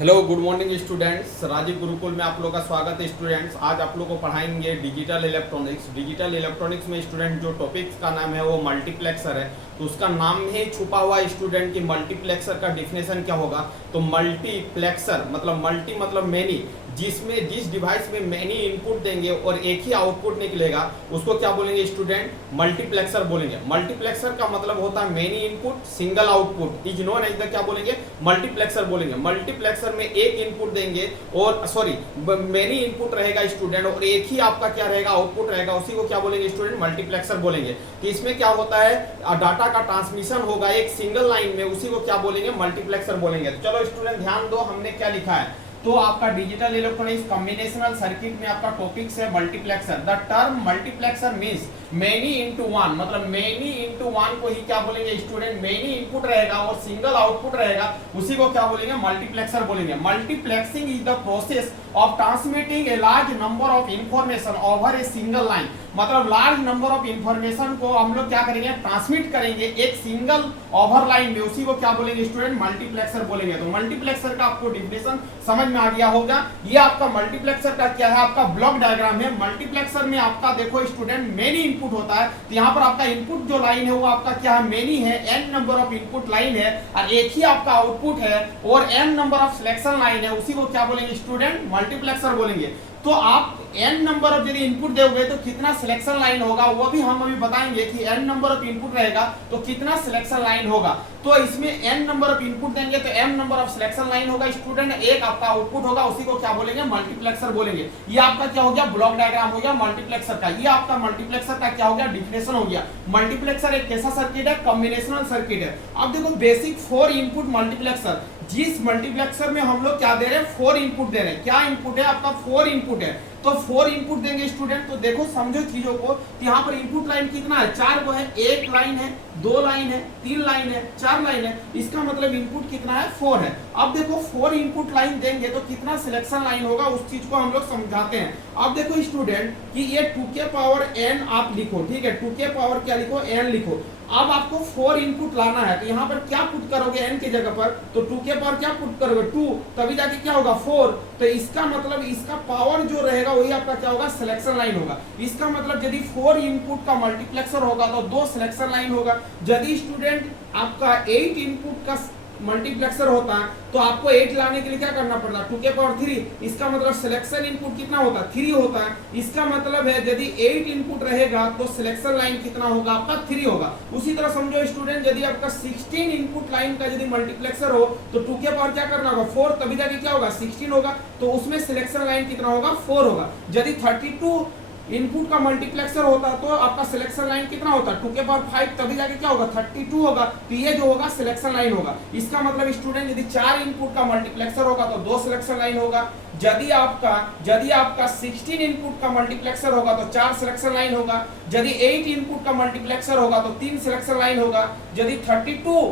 Hello good morning students, Rajiv Gurukul में आप लोगों का स्वागत है। स्टूडेंट्स, आज आप लोगों को पढ़ाएंगे डिजिटल इलेक्ट्रॉनिक्स। डिजिटल इलेक्ट्रॉनिक्स में स्टूडेंट जो टॉपिक का नाम है वो मल्टीप्लेक्सर है। तो उसका नाम ही छुपा हुआ स्टूडेंट की मल्टीप्लेक्सर का डिफिनेशन क्या होगा। तो मल्टीप्लेक्सर मतलब मैनी, जिसमें जिस डिवाइस में मैनी इनपुट देंगे और एक ही आउटपुट निकलेगा उसको क्या बोलेंगे स्टूडेंट? मल्टीप्लेक्सर बोलेंगे। मल्टीप्लेक्सर का मतलब होता है many input single output, is known as the क्या बोलेंगे? मल्टीप्लेक्सर बोलेंगे। मल्टीप्लेक्सर में एक इनपुट देंगे और मैनी इनपुट रहेगा स्टूडेंट और एक ही आपका क्या रहेगा? आउटपुट रहेगा। उसी को क्या बोलेंगे स्टूडेंट? मल्टीप्लेक्सर बोलेंगे। तो इसमें क्या होता है, डाटा का ट्रांसमिशन होगा एक सिंगल लाइन में, उसी को क्या बोलेंगे? मल्टीप्लेक्सर बोलेंगे। तो चलो स्टूडेंट ध्यान दो, हमने क्या लिखा है। तो आपका डिजिटल इलेक्ट्रॉनिक्स कॉम्बिनेशनल सर्किट में आपका टॉपिक्स है multiplexer. The term multiplexer means many into one, मतलब मेनी इनटू वन को ही क्या बोलेंगे स्टूडेंट? मेनी इनपुट रहेगा और सिंगल आउटपुट रहेगा, उसी को क्या बोलेंगे? मल्टीप्लेक्सर बोलेंगे। Multiplexing is the process of transmitting a large number of information over a single line, मतलब लार्ज नंबर ऑफ इंफॉर्मेशन को हम लोग क्या करेंगे? ट्रांसमिट करेंगे एक सिंगल ओवर लाइन में, उसी को क्या बोलेंगे स्टूडेंट? मल्टीप्लेक्सर बोलेंगे। तो मल्टीप्लेक्सर का आपको डिफिनेशन समझ में आ गया होगा। ये आपका मल्टीप्लेक्सर का क्या है? आपका ब्लॉक डायग्राम है। मल्टीप्लेक्सर में आपका देखो स्टूडेंट मेनी इनपुट होता है, तो यहाँ पर आपका इनपुट जो लाइन है वो आपका क्या है? मेनी है, n number of input line है और एक ही आपका आउटपुट है और n number of selection line है, उसी को क्या बोलेंगे स्टूडेंट? मल्टीप्लेक्सर बोलेंगे। तो आप n नंबर ऑफ यदि इनपुट दोगे तो कितना सिलेक्शन लाइन होगा वो भी हम अभी बताएंगे कि n नंबर ऑफ इनपुट रहेगा तो कितना सिलेक्शन लाइन होगा। तो इसमें n नंबर ऑफ इनपुट देंगे तो m number of selection line होगा स्टूडेंट, एक आपका आउटपुट होगा, उसी को क्या बोलेंगे? मल्टीप्लेक्सर बोलेंगे। ये आपका क्या हो गया? ब्लॉक डायग्राम हो गया मल्टीप्लेक्सर का। ये आपका मल्टीप्लेक्सर का क्या हो गया? डिफिनेशन हो गया। मल्टीप्लेक्सर एक कैसा सर्किट है? कॉम्बिनेशनल सर्किट है। अब देखो बेसिक 4 इनपुट मल्टीप्लेक्सर, जिस मल्टीप्लेक्सर में हम लोग क्या दे रहे हैं? 4 इनपुट दे रहे हैं। क्या इनपुट है आपका? 4 इनपुट है। तो 4 इनपुट देंगे स्टूडेंट, तो देखो समझो चीजों को, यहाँ पर इनपुट लाइन कितना है? 4 को है, एक लाइन है, 2 लाइन है, 3 लाइन है, 4 लाइन है, इसका मतलब इनपुट कितना है? 4 है। अब देखो 4 इनपुट लाइन देंगे तो कितना सिलेक्शन लाइन होगा, उस चीज को हम लोग समझाते हैं। अब देखो स्टूडेंट कि ये 2 के पावर n आप लिखो, ठीक है? 2 के पावर क्या लिखो? n लिखो। अब आपको 4 इनपुट लाना है तो यहाँ पर क्या पुट करोगे? n की जगह पर, तो 2 के पावर क्या पुट करोगे? 2, तभी जाके क्या होगा? 4। तो इसका मतलब इसका पावर जो रहेगा वही आपका क्या होगा? सिलेक्शन लाइन होगा। इसका मतलब यदि 4 इनपुट का मल्टीप्लेक्सर होगा तो 2 सिलेक्शन लाइन होगा। यदि स्टूडेंट आपका 8 इनपुट का मल्टीप्लेक्सर होता है तो आपको 8 लाने के लिए क्या करना पड़ता है? 2 के पावर 3। इसका मतलब सिलेक्शन इनपुट कितना होता है? 3 होता है। इसका मतलब है यदि 8 इनपुट रहेगा तो सिलेक्शन लाइन कितना होगा? आपका 3 होगा। उसी तरह समझो स्टूडेंट, यदि आपका 16 इनपुट लाइन का यदि मल्टीप्लेक्सर हो तो 2 के पावर क्या करना होगा? 4, तभी जाके क्या होगा? 16 होगा। तो उसमें सिलेक्शन लाइन कितना होगा? 4 होगा। यदि 32 इनपुट का मल्टीप्लेक्सर होता तो आपका सिलेक्शन लाइन कितना होता? 2 के पावर 5, तभी जाके क्या होगा? 32 होगा। तो ये जो होगा सिलेक्शन लाइन होगा। इसका मतलब स्टूडेंट यदि 4 इनपुट का मल्टीप्लेक्सर होगा तो 2 सिलेक्शन लाइन होगा। यदि आपका 16 इनपुट का मल्टीप्लेक्सर होगा तो 4 सिलेक्शन लाइन होगा। यदि 8 इनपुट का मल्टीप्लेक्सर होगा तो 3 सिलेक्शन लाइन होगा। यदि 32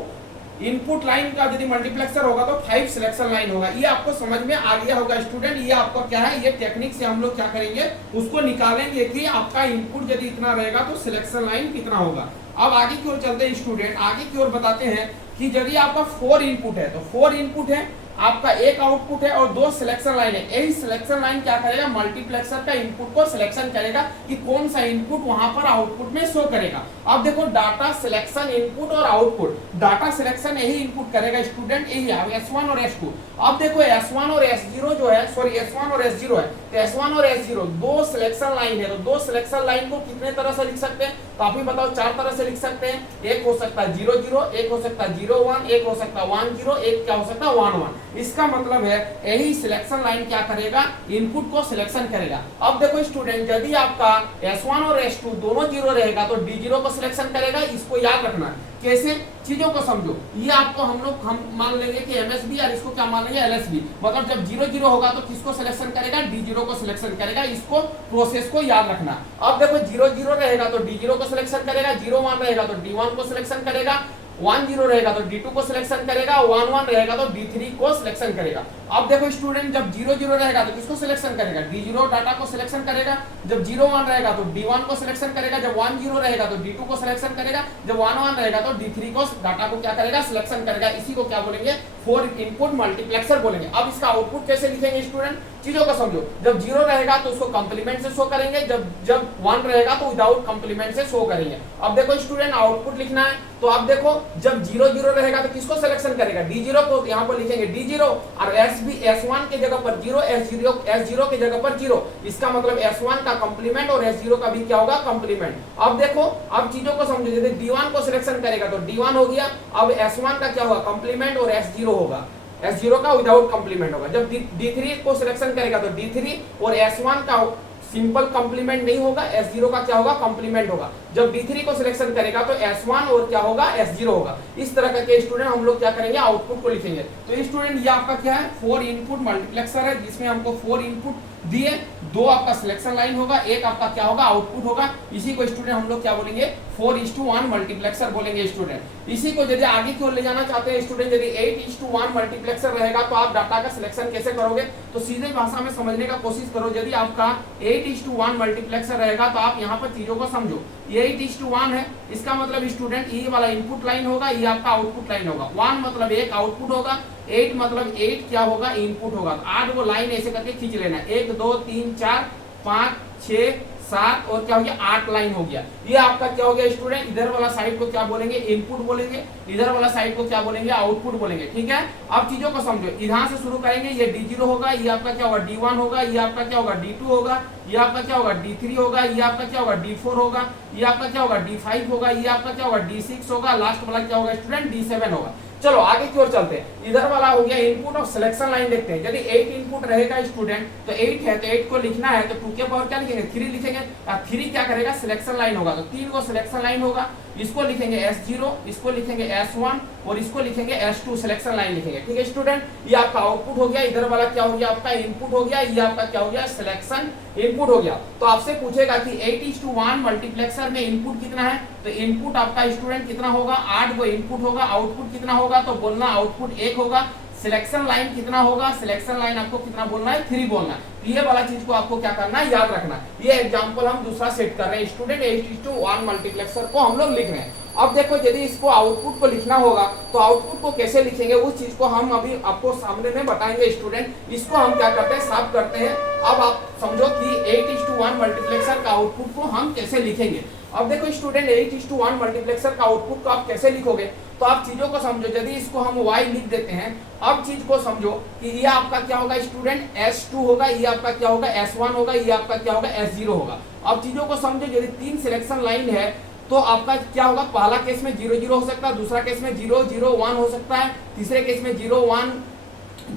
इनपुट लाइन का यदि मल्टीप्लेक्सर होगा तो 5 सिलेक्शन लाइन होगा। ये आपको समझ में आ गया होगा स्टूडेंट। ये आपको क्या है? ये टेक्निक से हम लोग क्या करेंगे? उसको निकालेंगे कि आपका इनपुट यदि इतना रहेगा तो सिलेक्शन लाइन कितना होगा। अब आगे की ओर चलते हैं स्टूडेंट, आगे की ओर बताते हैं कि यदि आपका 4 इनपुट है तो 4 इनपुट है, आपका एक आउटपुट है और 2 सिलेक्शन लाइन है। यही सिलेक्शन लाइन क्या करेगा? मल्टीप्लेक्सर का इनपुट को सिलेक्शन करेगा कि कौन सा इनपुट वहां पर आउटपुट में शो करेगा। अब देखो डाटा सिलेक्शन इनपुट और आउटपुट, डाटा सिलेक्शन यही इनपुट करेगा स्टूडेंट, यही है S1 और S2। अब देखो S1 और S0 जो है, S1 और S0 है, तो S1 और S0 2 सिलेक्शन लाइन है। तो 2 सिलेक्शन लाइन को कितने तरह से लिख सकते हैं? तो आप ही बताओ। 4 तरह से लिख सकते हैं। एक हो सकता है 0 0, एक हो सकता है 0 1, एक हो सकता है 1 0, एक क्या हो सकता है 1 1। इसका मतलब है यही सिलेक्शन लाइन क्या करेगा? इनपुट को सिलेक्शन करेगा। अब देखो स्टूडेंट, यदि आपका S1 और S2 दोनों 0 रहेगा तो D0 को सिलेक्शन करेगा। इसको याद रखना। कैसे? चीजों को समझो। ये आपको हम मान लेंगे कि MSB और इसको क्या मान लेंगे? LSB। मतलब जब 0 0 होगा तो किसको सिलेक्शन करेगा? D0 को सिलेक्शन करेगा। इसको प्रोसेस को याद रखना। अब देखो 0 0 रहेगा तो D0 को सिलेक्शन करेगा, 0 1 रहेगा तो D1 को सिलेक्शन करेगा, 10 रहेगा तो D2 को सिलेक्शन करेगा, 11 रहेगा तो D3 को सिलेक्शन करेगा। अब देखो स्टूडेंट, जब 00 रहेगा तो किसको सिलेक्शन करेगा? D0 डाटा को सिलेक्शन करेगा। जब 01 रहेगा तो D1 को सिलेक्शन करेगा। जब 10 रहेगा तो D2 को सिलेक्शन करेगा। जब 11 रहेगा तो D3 को डाटा को क्या करेगा? सिलेक्शन करेगा। इसी को क्या बोलेंगे? 4 इनपुट मल्टीप्लेक्सर बोलेंगे। अब इसका आउटपुट कैसे लिखेंगे स्टूडेंट? चीजों को समझो। जब 0 रहेगा तो उसको कंप्लीमेंट से शो करेंगे, जब 1 रहेगा तो विदाउट कंप्लीमेंट से शो करेंगे। अब देखो स्टूडेंट, आउटपुट लिखना है तो आप देखो, जब 00 रहेगा तो किसको सिलेक्शन करेगा? D0 को। यहाँ पर लिखेंगे D0 और S1 के जगह पर 0, S0 के जगह पर 0। इसका मतलब S1 का कंप्लीमेंट और S0 का भी क्या होगा? कंप्लीमेंट। अब देखो, अब चीजों को समझो। यदि D1 को सिलेक्शन करेगा तो D1 हो गया। अब S1 का क्या होगा? कंप्लीमेंट और S0 होगा। S0 का विदाउट कंप्लीमेंट होगा। जब D3 को सिलेक्शन करेगा तो D3 और S1 का सिंपल कंप्लीमेंट नहीं होगा, S0 का क्या होगा? कंप्लीमेंट होगा। जब D3 को सिलेक्शन करेगा तो S1 और क्या होगा? S0 होगा। इस तरह के स्टूडेंट हम लोग क्या करेंगे? आउटपुट को लिखेंगे। तो स्टूडेंट ये आपका क्या है? 4 इनपुट मल्टीप्लेक्सर है, जिसमें हमको 4 इनपुट दिए, 2 आपका सिलेक्शन लाइन होगा, 1 आपका क्या होगा? आउटपुट होगा। इसी को स्टूडेंट हम लोग क्या बोलेंगे? 4:1 मल्टीप्लेक्सर बोलेंगे स्टूडेंट। इसी को यदि आगे की ओर ले जाना चाहते हैं स्टूडेंट, यदि 8:1 मल्टीप्लेक्सर रहेगा तो आप डाटा का सिलेक्शन कैसे करोगे? तो सीधे भाषा में समझने का कोशिश करो। यदि आपका 8:1 मल्टीप्लेक्सर रहेगा तो आप यहाँ पर चीजों को समझो। 8:1 है, इसका मतलब स्टूडेंट ये वाला इनपुट लाइन होगा, ये आपका आउटपुट लाइन होगा। 1 मतलब 1 आउटपुट होगा, 8 मतलब 8 क्या होगा? इनपुट होगा। 8 वो लाइन ऐसे करके खींच लेना। 1 2 3 4 5 6 7 और क्या हो गया? 8 लाइन हो गया। ये आपका क्या हो गया स्टूडेंट? इधर वाला साइड को क्या बोलेंगे? इनपुट बोलेंगे। इधर वाला साइड को क्या बोलेंगे? आउटपुट बोलेंगे। ठीक है, अब चीजों को समझो। इधर से शुरू करेंगे। ये D0 होगा, ये आपका क्या होगा? D1 होगा, ये आपका क्या होगा? D2 होगा, ये आपका क्या होगा? D3 होगा, ये आपका क्या होगा? D4 होगा, ये आपका क्या होगा? D5 होगा, ये आपका क्या होगा? D6 होगा, लास्ट वाला क्या होगा स्टूडेंट? D7 होगा। चलो आगे की ओर चलते हैं। इधर वाला हो गया इनपुट और सिलेक्शन लाइन देखते हैं। यदि 8 इनपुट रहेगा स्टूडेंट तो 8 है, तो 8 को लिखना है तो 2 के पावर क्या लिखेंगे? 3 लिखेंगे। और 3 क्या करेगा? सिलेक्शन लाइन होगा, तो 3 को सिलेक्शन लाइन होगा। इसको लिखेंगे S0, इसको लिखेंगे S1 और इसको लिखेंगे S2, सिलेक्शन लाइन लिखेंगे। ठीक है स्टूडेंट, ये आपका आउटपुट हो गया। इधर वाला क्या हो गया? आपका इनपुट हो गया। ये आपका क्या हो गया? सिलेक्शन इनपुट हो गया। तो आपसे पूछेगा कि 8:1 मल्टीप्लेक्सर में इनपुट कितना है? तो इनपुट आपका स्टूडेंट कितना होगा? 8 को इनपुट होगा। आउटपुट कितना होगा? तो बोलना आउटपुट 1 होगा। सिलेक्शन लाइन कितना होगा? सिलेक्शन लाइन आपको कितना बोलना है? 3 बोलना है। ये वाला चीज को आपको क्या करना है? याद रखना। ये एग्जांपल हम दूसरा सेट कर रहे हैं स्टूडेंट। 8:1 मल्टीप्लेक्सर को हम लोग लिख रहे हैं। अब देखो, यदि इसको आउटपुट को लिखना होगा तो आउटपुट को कैसे लिखेंगे उस चीज को हम अभी आपको सामने में बताएंगे स्टूडेंट। इसको हम क्या करते हैं? साफ करते हैं। अब आप समझो कि 8:1 मल्टीप्लेक्सर का आउटपुट को हम कैसे लिखेंगे। अब देखो स्टूडेंट, 8:1 मल्टीप्लेक्सर का आउटपुट को आप कैसे लिखोगे? तो आप चीजों को समझो। यदि इसको हम y लिख देते हैं, अब चीज को समझो कि ये आपका क्या होगा स्टूडेंट? S2 होगा, ये आपका क्या होगा? S1 होगा, ये आपका क्या होगा? S0 होगा। अब चीजों को समझो। यदि 3 सिलेक्शन लाइन है तो आपका क्या होगा? पहला केस में 0 0 हो सकता है, दूसरा केस में 0 0 1 हो सकता है, तीसरे केस में 0 1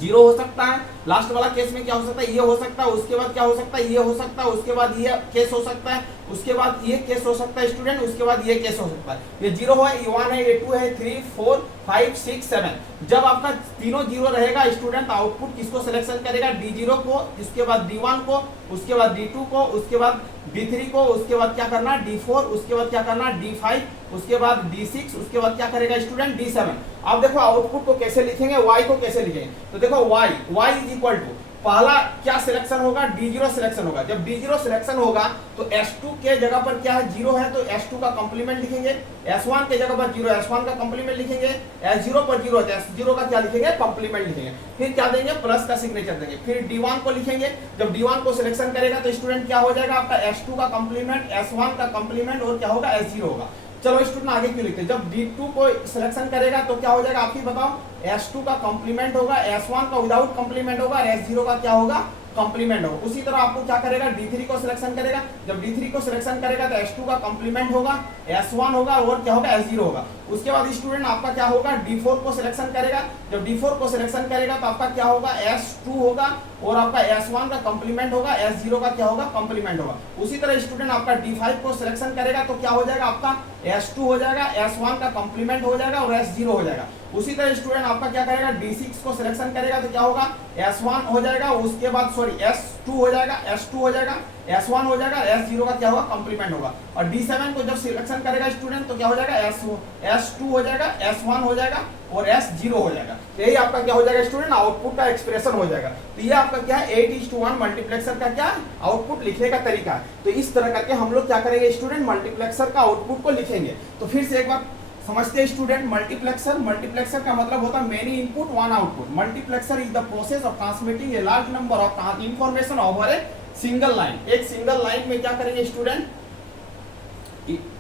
0 हो सकता है, लास्ट वाला केस में क्या हो सकता है? ये हो सकता है, उसके बाद क्या हो सकता है? ये हो सकता है, उसके बाद ये केस हो सकता है, उसके बाद ये केस हो सकता है स्टूडेंट, उसके बाद ये केस हो सकता है। ये 0 है, ये 1 है, ये 2 है, 3 4 5 6 7। जब आपका तीनों 0 रहेगा स्टूडेंट, आउटपुट किसको सिलेक्शन करेगा? D0 को, उसके बाद D1 को, उसके बाद D2 को, उसके बाद D3 को, उसके बाद क्या करना? D4, उसके बाद क्या करना? D5, उसके बाद D6, उसके बाद क्या करेगा स्टूडेंट? D7। अब देखो आउटपुट को कैसे लिखेंगे, y को कैसे लिखेंगे? तो देखो y इज इक्वल टू, पहला क्या सिलेक्शन होगा? D0 सिलेक्शन होगा। जब D0 सिलेक्शन होगा तो S2 के जगह पर क्या है? 0 है, तो S2 का कंप्लीमेंट लिखेंगे। S1 के जगह पर 0, S1 का कंप्लीमेंट लिखेंगे। S0 पर 0 है तो S0 का क्या लिखेंगे? कंप्लीमेंट लिखेंगे। फिर क्या देंगे? प्लस का सिग्नेचर देंगे। फिर D1 को लिखेंगे। जब D1 को सिलेक्शन करेगा तो स्टूडेंट क्या हो जाएगा? आपका S2 का कंप्लीमेंट, S1 का कंप्लीमेंट और क्या होगा? S0 होगा। चलो स्टूडेंट आगे क्यों लिखते हैं? जब D2 को सिलेक्शन करेगा तो क्या हो जाएगा? आप ही बताओ। S2 का कंप्लीमेंट होगा, S1 का विदाउट कंप्लीमेंट होगा और S0 का क्या होगा? कंप्लीमेंट होगा। उसी तरह आपको क्या करेगा? D3 को सिलेक्शन करेगा। जब D3 को सिलेक्शन करेगा तो S2 का कंप्लीमेंट होगा, S1 होगा और क्या होगा? S0 होगा। उसके बाद स्टूडेंट आपका क्या होगा? D4 को सिलेक्शन करेगा। जब D4 को सिलेक्शन करेगा तो आपका क्या होगा? S2 होगा और आपका S1 का कंप्लीमेंट होगा, S0 का क्या होगा? कंप्लीमेंट होगा। उसी तरह स्टूडेंट आपका D5 को सिलेक्शन करेगा तो क्या हो जाएगा? आपका S2 हो जाएगा, S1 का कंप्लीमेंट हो जाएगा और S0 हो जाएगा। उसी तरह स्टूडेंट आपका क्या करेगा? D6 को सिलेक्शन करेगा तो क्या होगा? S1 हो जाएगा, उसके बाद सॉरी S2 हो जाएगा, S2 हो जाएगा, S1 हो जाएगा, S0 का क्या होगा कंप्लीमेंट होगा। और D7 को जब सिलेक्शन करेगा स्टूडेंट तो क्या हो जाएगा S2 हो जाएगा, S1 हो जाएगा और S0 हो जाएगा। यही आपका क्या हो जाएगा स्टूडेंट आउटपुट का एक्सप्रेशन हो जाएगा। तो ये आपका क्या है 8:1 मल्टीप्लेक्सर का क्या आउटपुट लिखने का तरीका है। तो इस तरह करके हम लोग क्या करेंगे स्टूडेंट मल्टीप्लेक्सर का आउटपुट को लिखेंगे। तो फिर से एक बार समझते हैं स्टूडेंट, मल्टीप्लेक्सर का मतलब होता है many input one output. Multiplexer is the process of transmitting a large number of information over a single line. एक सिंगल लाइन में क्या करेंगे स्टूडेंट,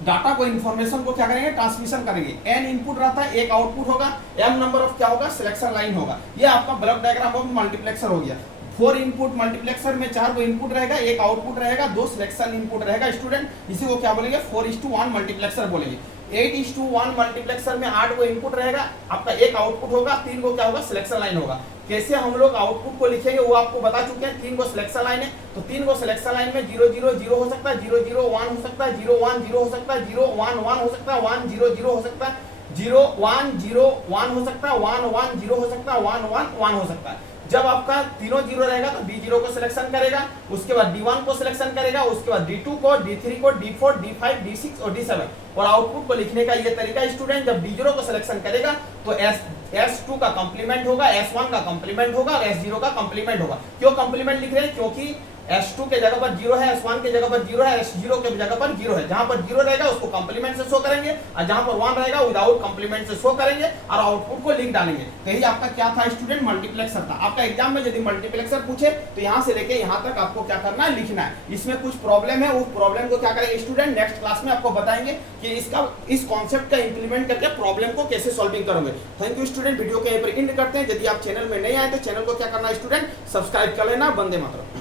डाटा को इंफॉर्मेशन को क्या करेंगे ट्रांसमिशन करेंगे। n इनपुट रहता है, एक आउटपुट होगा, m नंबर ऑफ क्या होगा सिलेक्शन लाइन होगा। ये आपका ब्लॉक डायग्राम ऑफ मल्टीप्लेक्सर हो गया। 4 इनपुट मल्टीप्लेक्सर में 4 को इनपुट रहेगा, एक आउटपुट रहेगा, 2 सिलेक्शन इनपुट रहेगा स्टूडेंट। इसी को क्या बोलेंगे 4:1 मल्टीप्लेक्सर बोलेंगे। 8:1 मल्टीप्लेक्सर में 8 को इनपुट रहेगा, आपका एक आउटपुट होगा, 3 को क्या होगा सिलेक्शन लाइन होगा। कैसे हम लोग आउटपुट को लिखेंगे वो आपको बता चुके हैं। 3 को सिलेक्शन लाइन है तो 3 को सिलेक्शन लाइन में 0 0 0 हो सकता है, 0 0 1 हो सकता है, 0 1 0 हो सकता है, 0 1 1 हो सकता है, 1 0 0 हो सकता है, 0 1 0 1 हो सकता है, 1 1 0 हो सकता है, 1 1 1 हो सकता है। जब आपका तीनों 0 रहेगा तो D0 को सिलेक्शन करेगा, उसके बाद D1 को सिलेक्शन करेगा, उसके बाद D2 को, D3 को, D4, D5, D6 और D7। और आउटपुट को लिखने का ये तरीका स्टूडेंट, जब D0 को सिलेक्शन करेगा तो S2 का कंप्लीमेंट होगा, S1 का कंप्लीमेंट होगा और S0 का कंप्लीमेंट होगा। क्यों कंप्लीमेंट लिख रहे हैं, क्योंकि S2 के जगह पर 0 है, S1 के जगह पर 0 है, S0 के जगह पर 0 है। जहां पर 0 रहेगा उसको कंप्लीमेंट से शो करेंगे और जहां पर 1 रहेगा विदाउट कंप्लीमेंट से शो करेंगे और आउटपुट को लिख डालेंगे। तो यही आपका क्या था स्टूडेंट मल्टीप्लेक्सर था। आपका एग्जाम में यदि मल्टीप्लेक्सर पूछे तो यहां से लेके यहां तक आपको क्या करना है लिखना है। इसमें कुछ प्रॉब्लम है, उस प्रॉब्लम को क्या करेंगे स्टूडेंट नेक्स्ट क्लास में आपको बताएंगे कि इस कॉन्सेप्ट का इंप्लीमेंट करके प्रॉब्लम को कैसे सॉल्विंग करोगे। थैंक यू स्टूडेंट, वीडियो को यहीं पर एंड करते हैं। यदि आप चैनल में नहीं आए तो चैनल को क्या करना है स्टूडेंट सब्सक्राइब कर लेना। वंदे मातरम।